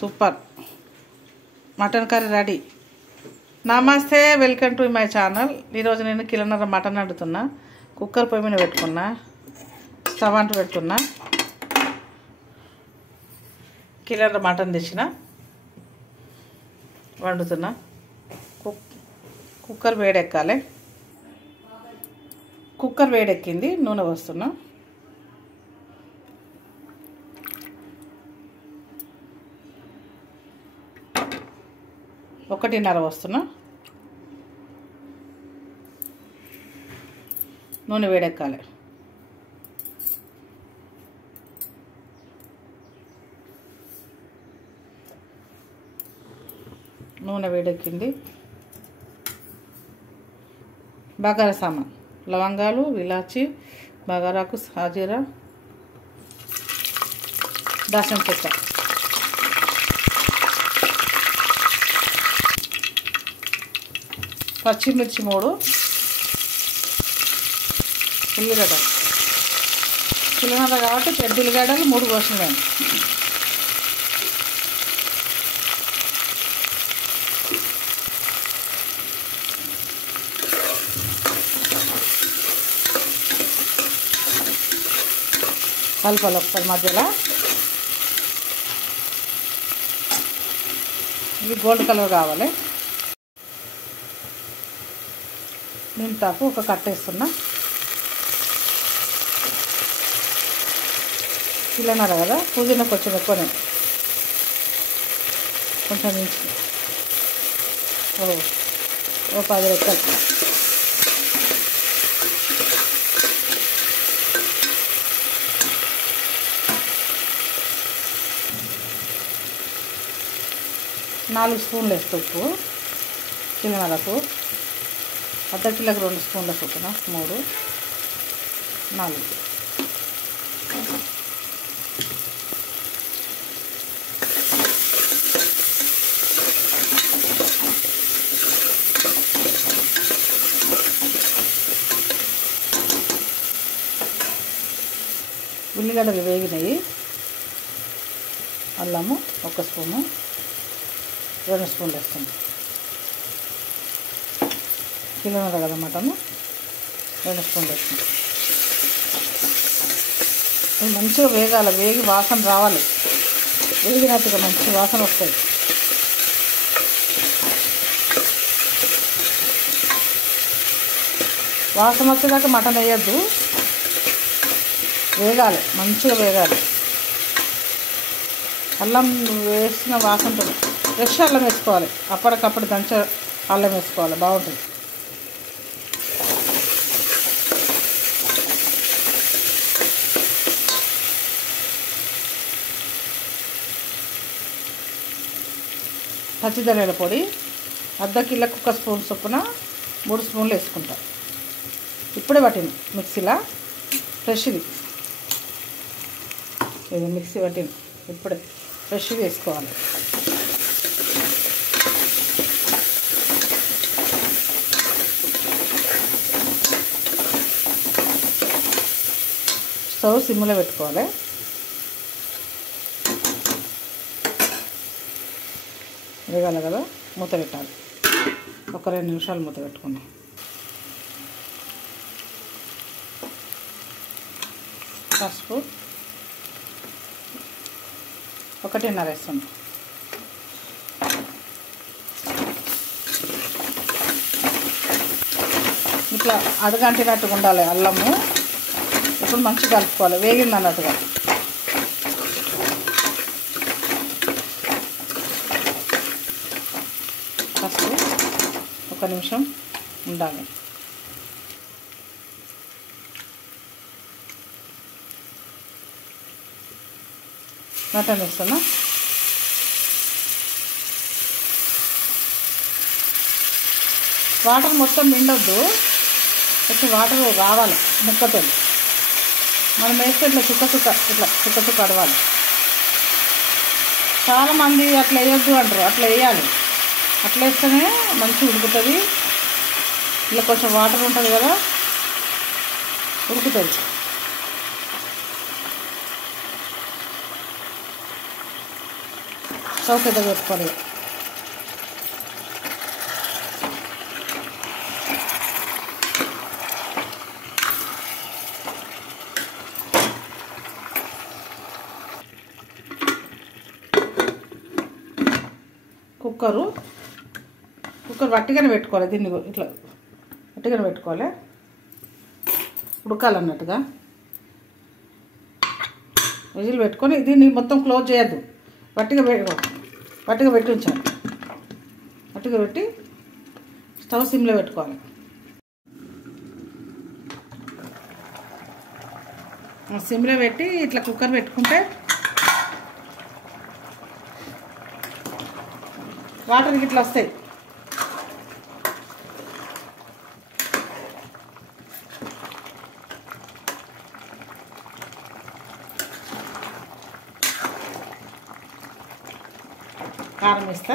Super mutton curry ready. నమస్తే, welcome to my channel. ఈరోజు నేను కిలోన్నర మటన్ వండుతున్నా. కుక్కర్ పొయ్యి మీద పెట్టుకున్నా, స్టవ్ అంటు పెడుతున్నా. కిలోన్నర మటన్ తెచ్చిన వండుతున్నా. కుక్కర్ వేడెక్కాలి. కుక్కర్ వేడెక్కింది, నూనె పోస్తున్నా. ఒకటిన్నర వస్తున్నా. నూనె వేడెక్కాలి. నూనె వేడెక్కింది. బగారా సామాన్, లవంగాలు, ఇలాచి, బగారాకు, సాజీరా, దాల్చిన చెక్క, పచ్చిమిర్చి 3, ఉల్లిగడ్డ. కిలోన్నర కాబట్టి పెద్ద ఉల్లిగడ్డలు 3 కోసినాయి. కలపాలి ఒకసారి మధ్యలో. ఇవి గోల్డ్ కలర్ కావాలి. మెంతాకు ఒక కట్టేస్తున్నా. కిలోన్నర కదా, పుదీనా కొంచెం ఎక్కువనే, కొంచెం మించి ఓ 10 రెక్కలు. నాలుగు స్పూన్లు వేస్తా ఉప్పు. కిలోన్నరకు అర్ధ కిలోకి 2 స్పూన్ల చొప్పున 3, 4. ఉల్లిగడ్డలు వేగినాయి. అల్లము 1 స్పూను, 2 స్పూన్లు వేస్తుంది. కిలోన్నర కదా మటను, 2 స్పూన్లు వేస్తుంది. ఇది మంచిగా వేగాలి, వేగి వాసన రావాలి. వేగినట్టుగా మంచి వాసన వస్తుంది. వాసన వచ్చేదాకా మటన్ వేయద్దు, వేగాలి, మంచిగా వేగాలి. అల్లం వేసిన వాసన ఉంటుంది. ఫ్రెష్ అల్లం వేసుకోవాలి, అప్పటికప్పుడు దంచ అల్లం వేసుకోవాలి, బాగుంటుంది. పచ్చిధనియాల పొడి అర్ధ కిలోకి 1 స్పూన్ చొప్పున 3 స్పూన్లు వేసుకుంటా. ఇప్పుడే పట్టింది మిక్సీలో, ఫ్రెష్ ఇది మిక్సీ పట్టింది, ఇప్పుడే ఫ్రెష్గా వేసుకోవాలి. స్టవ్ సిమ్లో పెట్టుకోవాలి. వేగాలి కదా, మూత పెట్టాలి. ఒక 2 నిమిషాలు మూత పెట్టుకుందాం. పసుపు 1.5 వేస్తుంది. ఇట్లా అడుగంటినట్టుగా ఉండాలి అల్లము. ఇప్పుడు మంచిగా కలుపుకోవాలి, వేగింది అన్నట్టుగా. ఫస్ట్ 1 నిమిషం ఉండాలి. మటన్ వేస్తున్నా. వాటర్ మొత్తం నిండొద్దు, కొంచెం వాటర్ రావాలి ముక్కతో. మనం వేస్తే ఇట్లా చుక్క అడవాలి. చాలామంది అట్లా వేయొద్దు అంటారు, అట్లా వేయాలి. అట్లా వేస్తేనే మంచిగా ఉడుకుతుంది. ఇలా కొంచెం వాటర్ ఉంటుంది కదా, ఉడుకుతుంది. స్టవ్ పెద్దగా పెట్టుకోవాలి. కుక్కర్ వట్టిగానే పెట్టుకోవాలి. దీన్ని ఇట్లా వట్టిగానే పెట్టుకోవాలి, ఉడకాలన్నట్టుగా. విజిల్ పెట్టుకొని దీన్ని మొత్తం క్లోజ్ చేయొద్దు, వట్టిగా పెట్టి ఉంచాలి. వట్టిగా పెట్టి స్టవ్ సిమ్లో పెట్టుకోవాలి. సిమ్లో పెట్టి ఇట్లా కుక్కర్ పెట్టుకుంటే వాటర్ ఇట్లా వస్తాయి. కారం వేస్తా.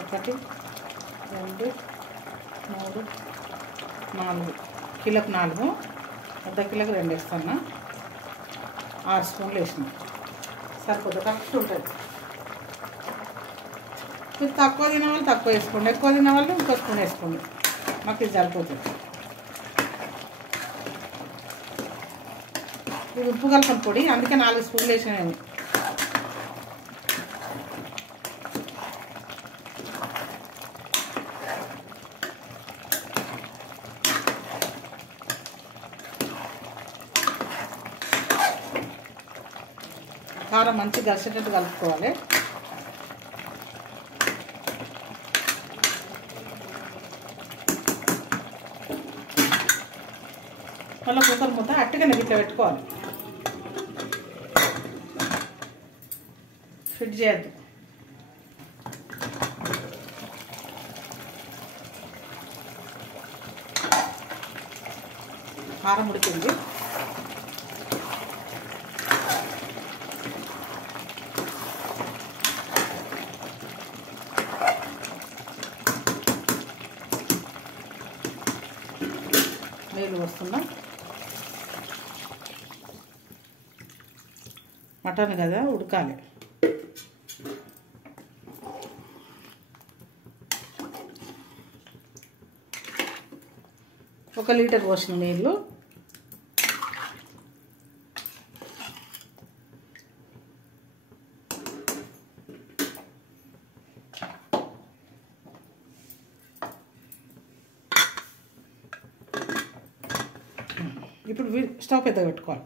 ఒకటి, 2, 3, 4 కిలోకి 4, అర్ధ కిలోకి 2 వేస్తాను. 6 స్పూన్లు వేసిన సరిపోతుంది, కరెక్ట్ ఉంటుంది. మీరు తక్కువ తినే వాళ్ళు తక్కువ వేసుకోండి, ఎక్కువ తినే వాళ్ళు ఇంకో స్పూన్ వేసుకోండి. మాకు ఇది సరిపోతుంది. ఇది ఉప్పు కలపని పొడి, అందుకే 4 స్పూన్లు వేసినాను. కారం మంచిగా కలిసేటట్టు కలుపుకోవాలి. మళ్ళీ కుక్కర్ మూత అట్టగానే ఇట్లా పెట్టుకోవాలి, ఫిట్ చేయద్దు. కారం ఉడికింది. నీళ్ళు వస్తున్నా. మటన్ కదా ఉడకాలి. ఒక లీటర్ పోసిన నీళ్ళు. ఇప్పుడు స్టవ్ పెద్దగా పెట్టుకోవాలి.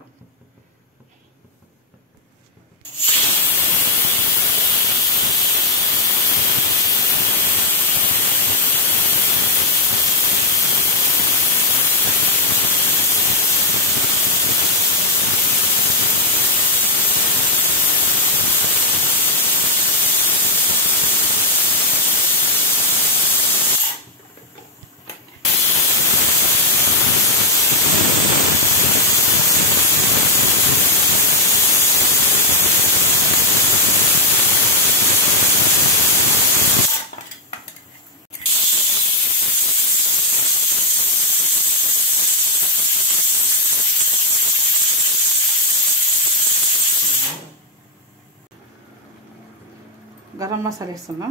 గరం మసాలా వేస్తున్నా,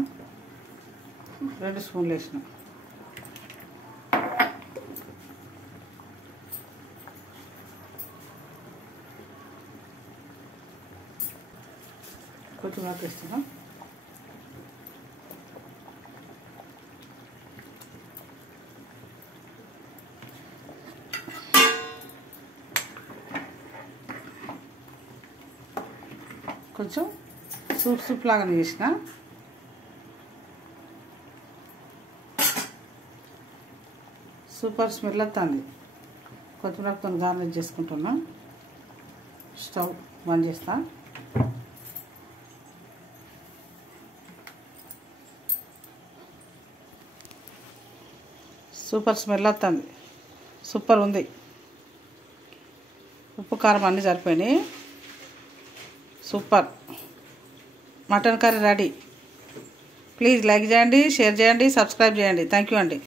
2 స్పూన్లు వేసిన. కొత్తిమీర వేస్తున్నా. కొంచెం సూప్ లాగానే చేసిన. సూపర్ స్మెల్ వస్తుంది. కొత్తిమీరతో గార్నిష్ చేసుకుంటున్నా. స్టవ్ బంద్ చేస్తా. సూపర్ స్మెల్ వస్తుంది, సూపర్ ఉంది. ఉప్పు కారం అన్నీ సరిపోయినాయి. Super mutton curry ready. Please like చేయండి, షేర్ చేయండి, సబ్స్క్రైబ్ చేయండి. థ్యాంక్ యూ అండి.